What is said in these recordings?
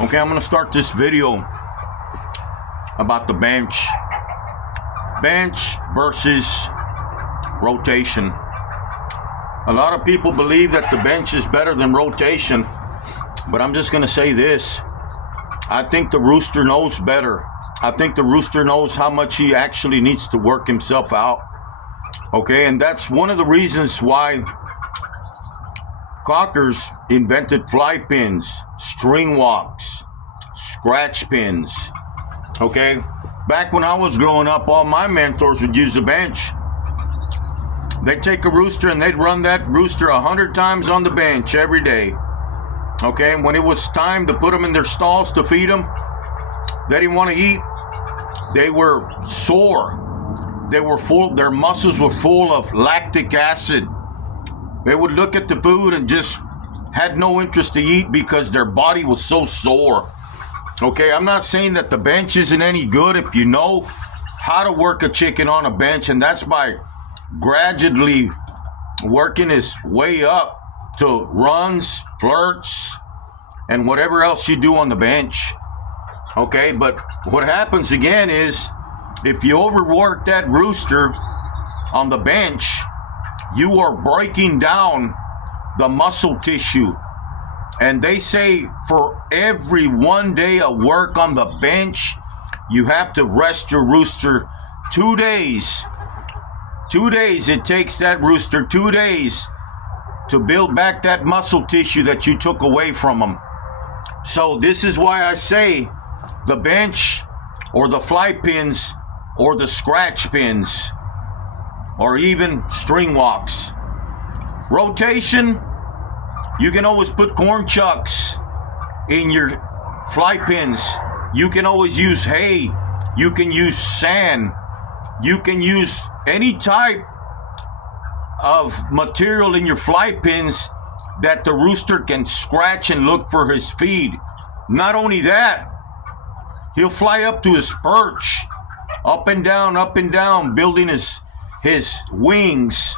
Okay, I'm gonna start this video about the bench. Bench versus rotation. A lot of people believe that the bench is better than rotation, but I'm just gonna say this. I think the Rooster knows better. I think the Rooster knows how much he actually needs to work himself out. Okay, and that's one of the reasons why Cockers invented fly pins, string walks, scratch pins. Okay, back when I was growing up, all my mentors would use a bench. They'd take a rooster and they'd run that rooster 100 times on the bench every day. Okay, and when it was time to put them in their stalls to feed them, they didn't want to eat. They were sore. They were full, their muscles were full of lactic acid. They would look at the food and just had no interest to eat because their body was so sore. Okay, I'm not saying that the bench isn't any good if you know how to work a chicken on a bench, and that's by gradually working his way up to runs, flirts, and whatever else you do on the bench. Okay, but what happens again is if you overwork that rooster on the bench, you are breaking down the muscle tissue. And they say for every 1 day of work on the bench, you have to rest your rooster 2 days. 2 days, it takes that rooster 2 days to build back that muscle tissue that you took away from him. So this is why I say the bench or the fly pins or the scratch pins or even string walks. Rotation, you can always put corn chucks in your fly pins. You can always use hay. You can use sand. You can use any type of material in your fly pins that the rooster can scratch and look for his feed. Not only that, he'll fly up to his perch, up and down, building his wings,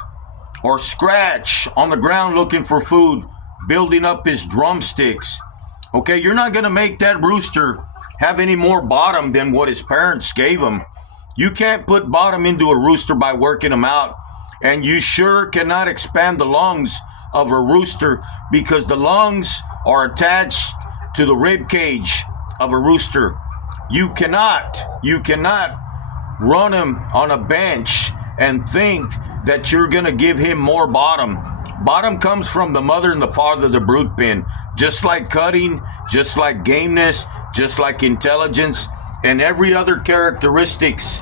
or scratch on the ground looking for food, building up his drumsticks. Okay, you're not going to make that rooster have any more bottom than what his parents gave him. You can't put bottom into a rooster by working him out. And you sure cannot expand the lungs of a rooster because the lungs are attached to the rib cage of a rooster. You cannot run him on a bench and think that you're going to give him more bottom. Bottom comes from the mother and the father of the brood pen. Just like cutting, just like gameness, just like intelligence, and every other characteristics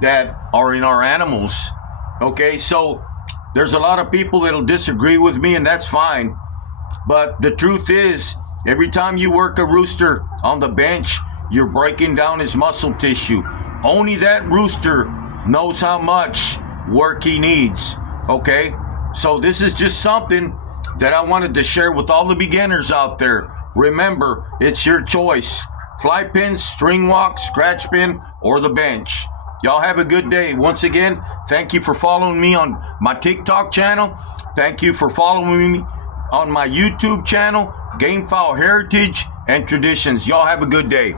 that are in our animals. Okay, so there's a lot of people that'll disagree with me, and that's fine. But the truth is, every time you work a rooster on the bench, you're breaking down his muscle tissue. Only that rooster knows how much work he needs. Okay, so this is just something that I wanted to share with all the beginners out there. Remember, it's your choice. Fly pin, string walk, scratch pin, or the bench. Y'all have a good day. Once again, thank you for following me on my TikTok channel. Thank you for following me on my YouTube channel, Gamefowl Heritage and Traditions. Y'all have a good day.